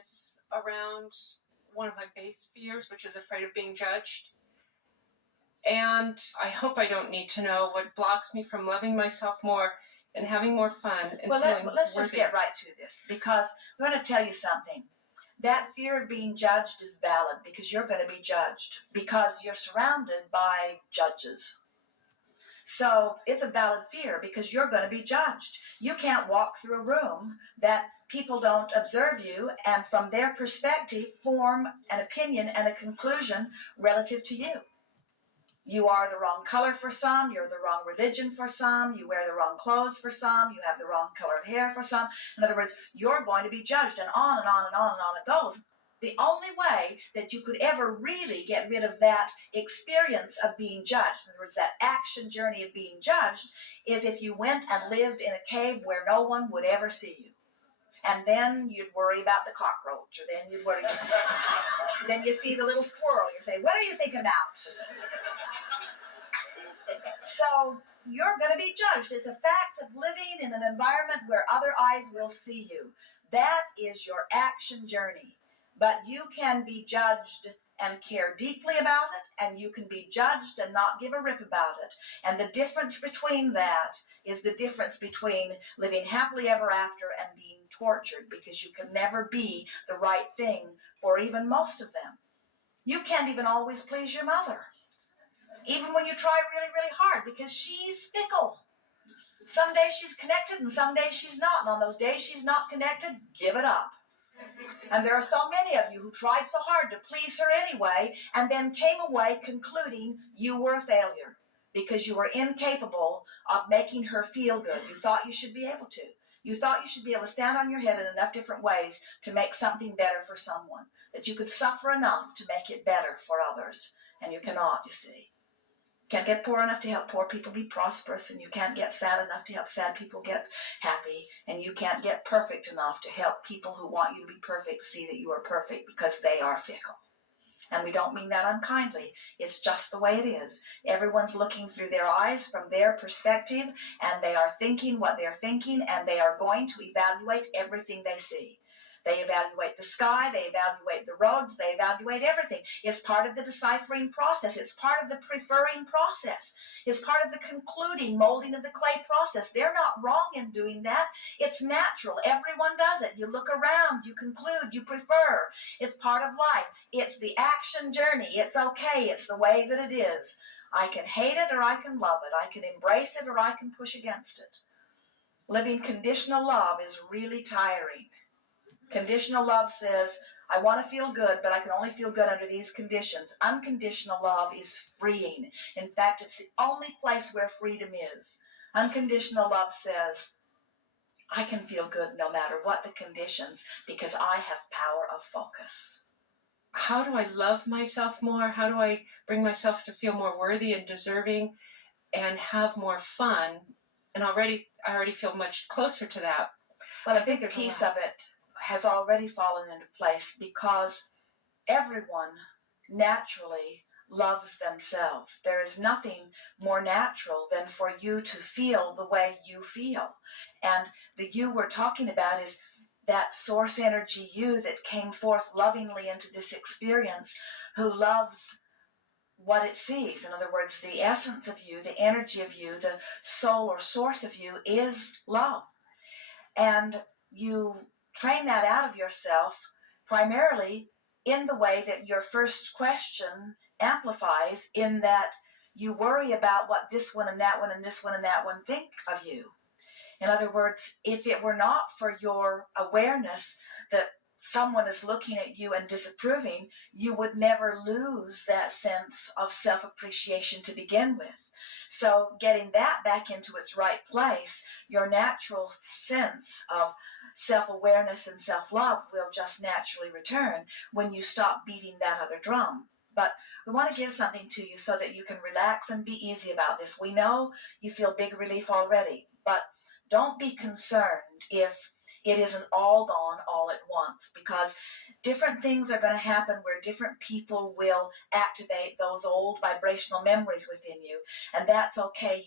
is around one of my base fears, which is afraid of being judged. And I hope I don't need to know what blocks me from loving myself more and having more fun and feeling let's worthy. just get right to this, because I'm going to tell you something. That fear of being judged is valid, because you're going to be judged, because you're surrounded by judges. So it's a valid fear, because you're going to be judged. You can't walk through a room that people don't observe you and from their perspective form an opinion and a conclusion relative to you. You are the wrong color for some, you're the wrong religion for some, you wear the wrong clothes for some, you have the wrong color of hair for some. In other words, you're going to be judged, and on and on and on and on it goes. The only way that you could ever really get rid of that experience of being judged, in other words, that action journey of being judged, is if you went and lived in a cave where no one would ever see you. And then you'd worry about the cockroach, or then you'd worry. Then you see the little squirrel, you say, what are you thinking about? So you're going to be judged. It's a fact of living in an environment where other eyes will see you. That is your action journey. But you can be judged and care deeply about it, and you can be judged and not give a rip about it. And the difference between that is the difference between living happily ever after and being tortured, because you can never be the right thing for even most of them. You can't even always please your mother, even when you try really, really hard, because she's fickle. Some days she's connected and some days she's not. And on those days she's not connected, give it up. And there are so many of you who tried so hard to please her anyway, and then came away concluding you were a failure because you were incapable of making her feel good. You thought you should be able to. You thought you should be able to stand on your head in enough different ways to make something better for someone, that you could suffer enough to make it better for others. And you cannot, you see. Can't get poor enough to help poor people be prosperous, and you can't get sad enough to help sad people get happy, and you can't get perfect enough to help people who want you to be perfect see that you are perfect, because they are fickle. And we don't mean that unkindly. It's just the way it is. Everyone's looking through their eyes from their perspective, and they are thinking what they're thinking, and they are going to evaluate everything they see. They evaluate the sky, they evaluate the roads, they evaluate everything. It's part of the deciphering process. It's part of the preferring process. It's part of the concluding, molding of the clay process. They're not wrong in doing that. It's natural. Everyone does it. You look around, you conclude, you prefer. It's part of life. It's the action journey. It's okay. It's the way that it is. I can hate it or I can love it. I can embrace it or I can push against it. Living conditional love is really tiring. Conditional love says, I want to feel good, but I can only feel good under these conditions. Unconditional love is freeing. In fact, it's the only place where freedom is. Unconditional love says, I can feel good no matter what the conditions, because I have power of focus. How do I love myself more? How do I bring myself to feel more worthy and deserving and have more fun? And I already feel much closer to that. Well, a big piece of it has already fallen into place, because everyone naturally loves themselves. There is nothing more natural than for you to feel the way you feel. And the you we're talking about is that source energy you that came forth lovingly into this experience, who loves what it sees. In other words, the essence of you, the energy of you, the soul or source of you is love. And you train that out of yourself primarily in the way that your first question amplifies, in that you worry about what this one and that one and this one and that one think of you. In other words, if it were not for your awareness that someone is looking at you and disapproving, you would never lose that sense of self-appreciation to begin with. So getting that back into its right place, your natural sense of self-awareness and self-love will just naturally return when you stop beating that other drum. But we want to give something to you so that you can relax and be easy about this. We know you feel big relief already, but don't be concerned if it isn't all gone all at once, because different things are going to happen where different people will activate those old vibrational memories within you, and that's okay.